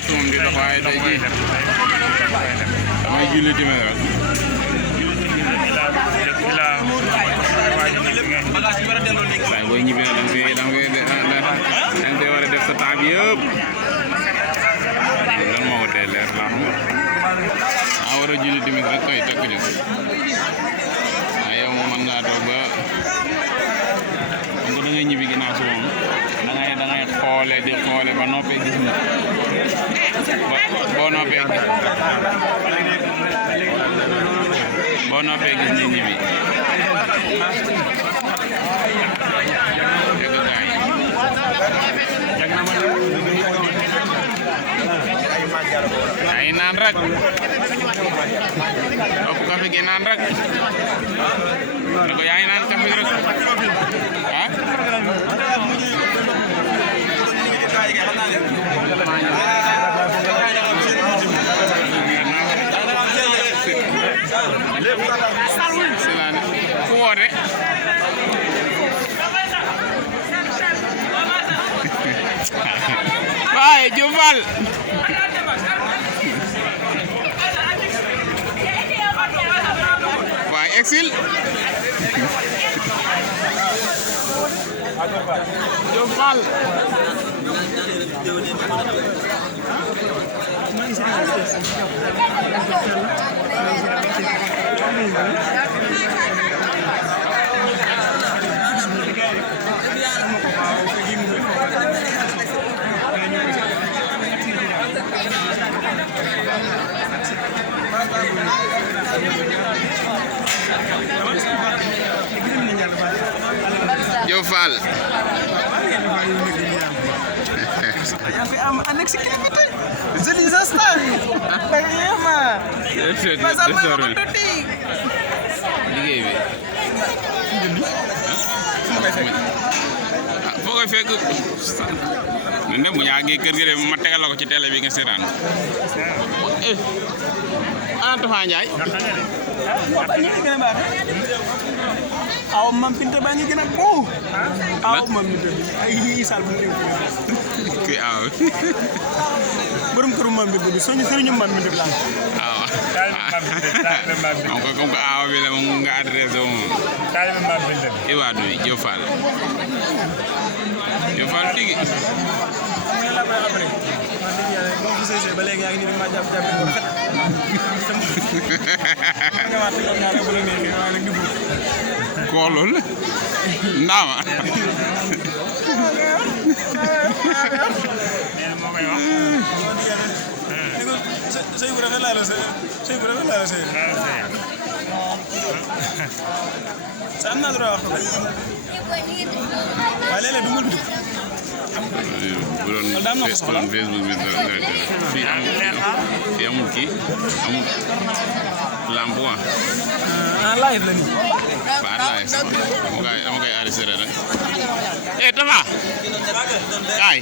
marché moom di dox waaye tey jii damay julli timis rek. waaye booy ñibbi nag da nga koy war a def sa temps bi yëpp lan moo ko tee leer laa xam war a julli timis rek koy takk ñu waaye yow moom mën ngaa toog ba xam nga da ngay ñibbi ginnaaw su moom da ngay xoole ba noppee gis nit boo noppee gis nit ñibbi ay naan rek topp kafe gi naan rek ne ko yaa ngi naan kafe rek ah fu woote waaye Jofal waaye exil Jofal Jofal am annexe kilomètre joli zasta dagema masal ma ko toti liggéey bi foo koy fekk ne bu ñaagi kër gi de ma tegal la ko ci télé bi nga seetaan ana Tafa Njaay aw mam pinte ba ñu gën a ko aw mam ni ay sal bu ñu ki aw borom këru mam bi soñu sëriñu mam bi def la aw comme que aw bi la moom nga adressé moom talibé mam bi def Iwadou yi Jofal tigi la koy après man di yàlla bo gisee ba léegi yaa ngi ni ma jàpp ko rafet nga waat ko ñaare bu la neexee waaye nag di bu ko lool ndama sey bu rafet la sey bu rafet la sey sa am naa droit wax waaye léeg-léeg du ma dugg bu doon Facebook bi fii amul kii amul lamp quoi live la nii ba live dama koy arrêté rek Tafa kaay